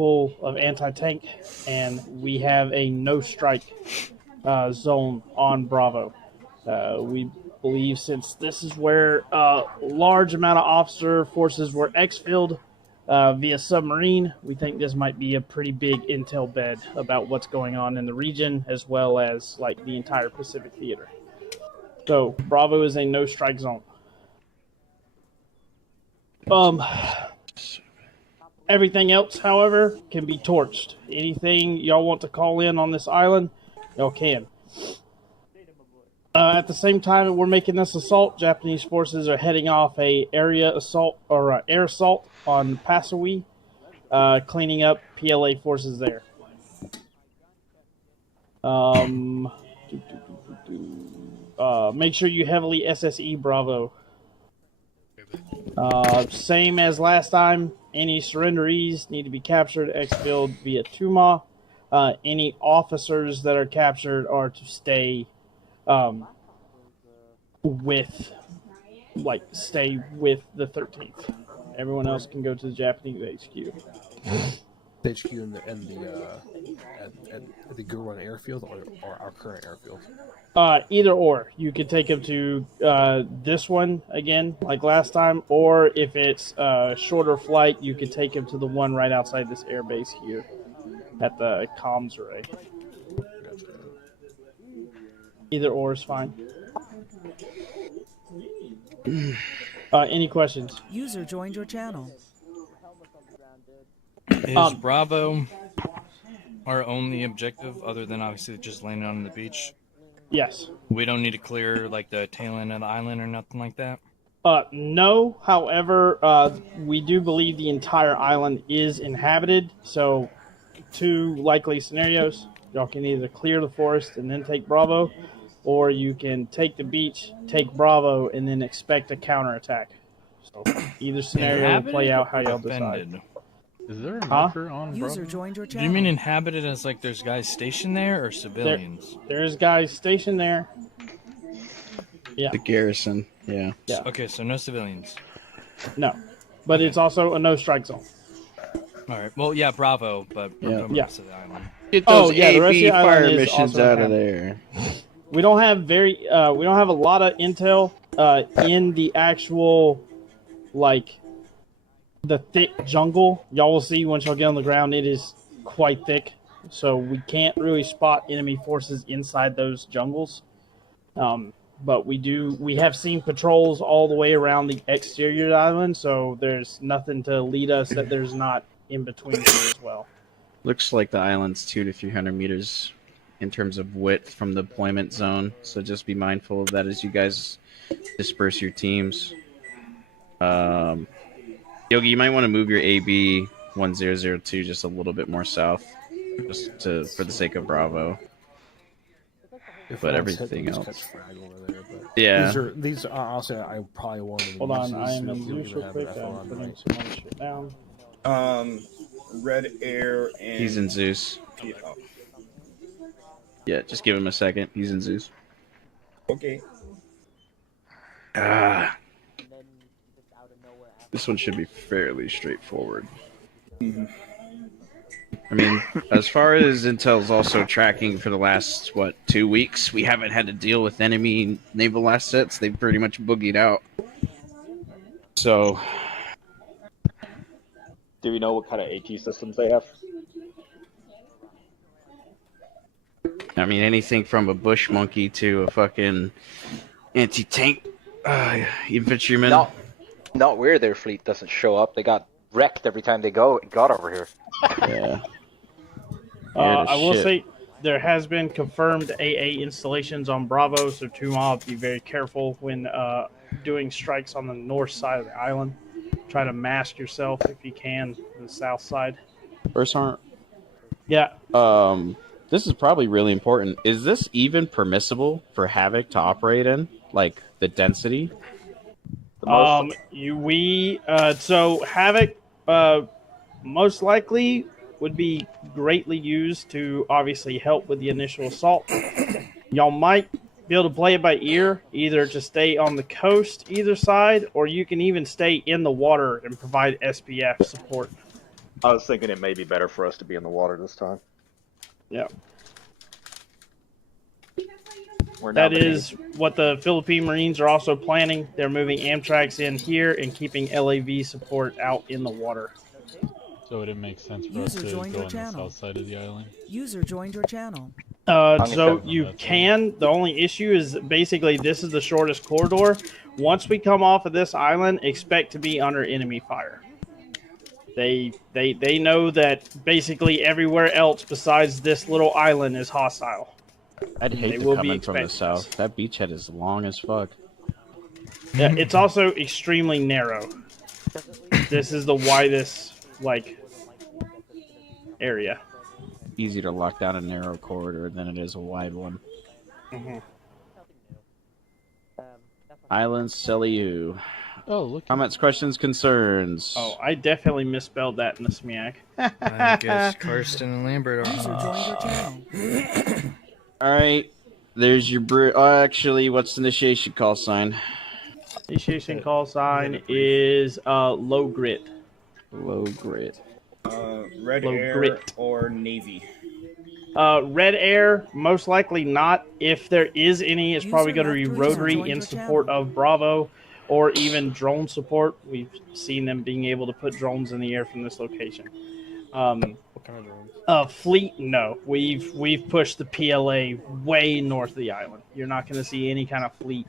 full of anti-tank, and we have a no-strike zone on Bravo. We believe since this is where a large amount of officer forces were exfilled via submarine, we think this might be a pretty big intel bed about what's going on in the region, as well as like the entire Pacific theater. So Bravo is a no-strike zone. Everything else, however, can be torched. Anything y'all want to call in on this island, y'all can. At the same time that we're making this assault, Japanese forces are heading off a area assault or air assault on Passawi, cleaning up PLA forces there. Make sure you heavily SSE Bravo. Same as last time. Any surrenderees need to be captured, exfilled via Tuma. Any officers that are captured are to stay with the 13th. Everyone else can go to the Japanese HQ. The HQ at the Gurwan airfield or our current airfield? Either or. You could take them to this one again, like last time, or if it's a shorter flight, you could take them to the one right outside this airbase here at the comms array. Either or is fine. Any questions? User joined your channel. Is Bravo our only objective, other than obviously just landing on the beach? Yes. We don't need to clear like the tail end of the island or nothing like that? No. However, we do believe the entire island is inhabited. So, two likely scenarios. Y'all can either clear the forest and then take Bravo, or you can take the beach, take Bravo, and then expect a counterattack. So, either scenario will play out how y'all decide. Is there a marker on User Bravo? joined your Do channel. you mean inhabited as like there's guys stationed there or civilians? There's guys stationed there. Yeah. The garrison, yeah. Okay, so no civilians. No. But it's also a no-strike zone. Alright, well, yeah, Bravo, but Yeah. the rest of the island. Get those the rest of AB the island fire is missions also out of inhabited. there. We don't have a lot of intel in the actual, like, the thick jungle. Y'all will see once y'all get on the ground, it is quite thick. So we can't really spot enemy forces inside those jungles. But we have seen patrols all the way around the exterior of the island, so there's nothing to lead us that there's not in between here as well. Looks like the island's 200 to 300 meters in terms of width from the deployment zone. So just be mindful of that as you guys disperse your teams. Yogi, you might want to move your AB 1002 just a little bit more south, just for the sake of Bravo. But everything else, yeah. These are also I probably won't. Hold on, I am in use real quick. I'm putting some other shit down. Red Air and... He's in Zeus. Yeah, just give him a second. He's in Zeus. Okay. This one should be fairly straightforward. I mean, as far as Intel's also tracking for the last, 2 weeks, we haven't had to deal with enemy naval assets. They've pretty much boogied out. So... Do we know what kind of AT systems they have? I mean, anything from a bush monkey to a fucking anti-tank infantryman. Not where their fleet doesn't show up. They got wrecked every time they got over here. Yeah. I will say there has been confirmed AA installations on Bravo, so Tuma, be very careful when doing strikes on the north side of the island. Try to mask yourself if you can to the south side. First Heart. Yeah. This is probably really important. Is this even permissible for Havoc to operate in? Like the density? So Havoc most likely would be greatly used to obviously help with the initial assault. Y'all might be able to play it by ear, either to stay on the coast either side, or you can even stay in the water and provide SPF support. I was thinking it may be better for us to be in the water this time. Yeah. That is what the Philippine Marines are also planning. They're moving Amtraks in here and keeping LAV support out in the water. So it makes sense for us to go on the south side of the island. User joined your channel. So you can. The only issue is basically this is the shortest corridor. Once we come off of this island, expect to be under enemy fire. They know that basically everywhere else besides this little island is hostile. I'd hate to come in from the south. That beachhead is long as fuck. Yeah, it's also extremely narrow. This is the widest, like, area. Easier to lock down a narrow corridor than it is a wide one. Island Seliu. Oh, look. Comments, questions, concerns. Oh, I definitely misspelled that in the SMIAC. I guess Karsten and Lambert are. User joined your channel. Alright. There's your actually, what's the initiation call sign? Initiation call sign is low grit. Low grit. Red Low Air grit. or Navy. Red Air, most likely not. If there is any, it's probably going to be User rotary joined in your support channel. of Bravo, or even drone support. We've seen them being able to put drones in the air from this location. What kind of drones? Fleet, no. We've pushed the PLA way north of the island. You're not going to see any kind of fleet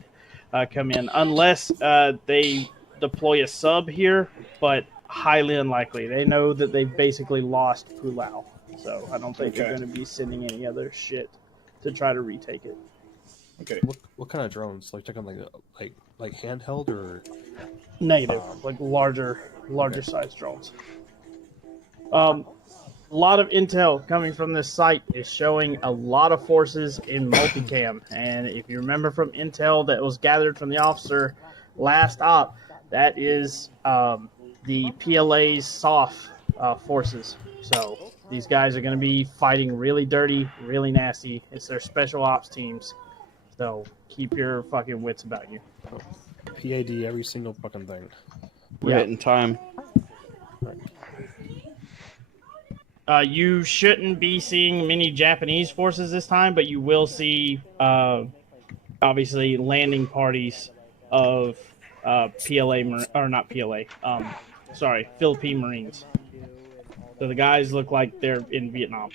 come in unless they deploy a sub here, but highly unlikely. They know that they've basically lost Pulau, so I don't think they're going to be sending any other shit to try to retake it. Okay. What kind of drones? Like talking like handheld or Negative, like larger size drones. A lot of intel coming from this site is showing a lot of forces in multicam, and if you remember from intel that was gathered from the officer last op, that is the PLA's SOF forces. So these guys are going to be fighting really dirty, really nasty. It's their special ops teams. So keep your fucking wits about you. PAD every single fucking thing. We're hitting time. You shouldn't be seeing many Japanese forces this time, but you will see, obviously, landing parties of Philippine Marines. So the guys look like they're in Vietnam.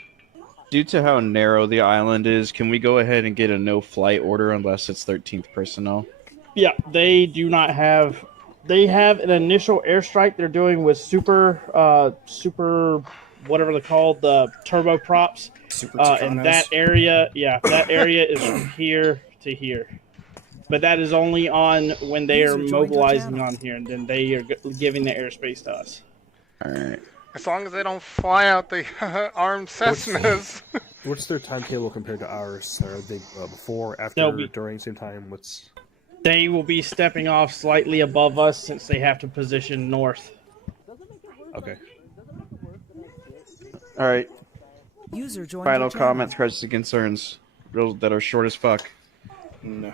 Due to how narrow the island is, can we go ahead and get a no-flight order unless it's 13th personnel? Yeah, they do not have... They have an initial airstrike they're doing with super... whatever they're called, the turboprops. And that area is from here to here. But that is only on when they are mobilizing on here, and then they are giving the airspace to us. Alright. As long as they don't fly out the armed Cessnas. What's their timetable compared to ours? Are they before, after, during, same time? What's? They will be stepping off slightly above us since they have to position north. Okay. Alright. User joined Final your channel. comments, questions, and concerns that are short as fuck. No.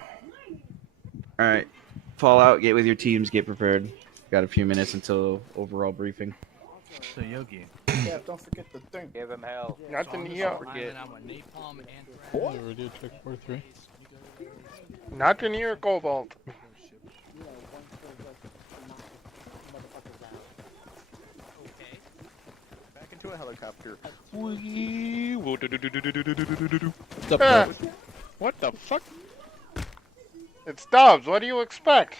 Alright. Fallout, get with your teams, get prepared. Got a few minutes until overall briefing. So Yogi. Yeah, don't forget the thing. Give him hell. Nothing here. What do we do? Check 4-3. Nothing here, Cobalt. Back into a helicopter. What the fuck? It's Dubs. What do you expect?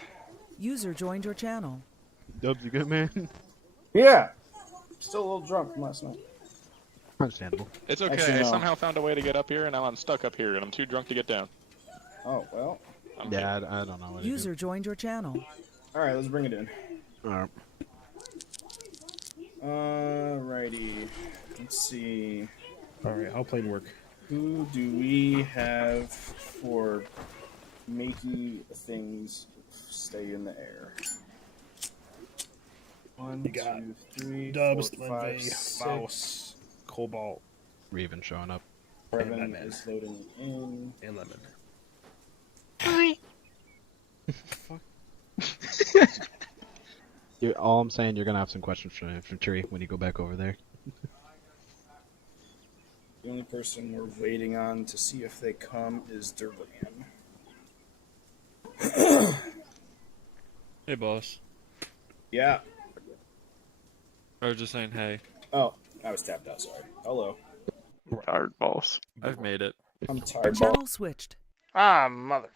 User joined your channel. Dubs, you good, man? Yeah. Still a little drunk from last night. Understandable. It's okay. Actually, no. I somehow found a way to get up here, and now I'm stuck up here, and I'm too drunk to get down. Oh, well. Yeah, I don't know what User joined your channel. Alright, let's bring it in. Alright. Alrighty. Let's see. Alright, how plane work? Who do we have for making things stay in the air? 1, You got 2, 3, Dubs, 4, 5, Linvey, 6. Faust, Cobalt, Raven showing up. Revan is loading in. and Lemon. All I'm saying, you're gonna have some questions from infantry when you go back over there. The only person we're waiting on to see if they come is Durban. Hey, boss. Yeah. I was just saying hey. Oh, I was tapped out. Sorry. Hello. Tired boss. I've made it. I'm tired. Channel switched. Ah, mother.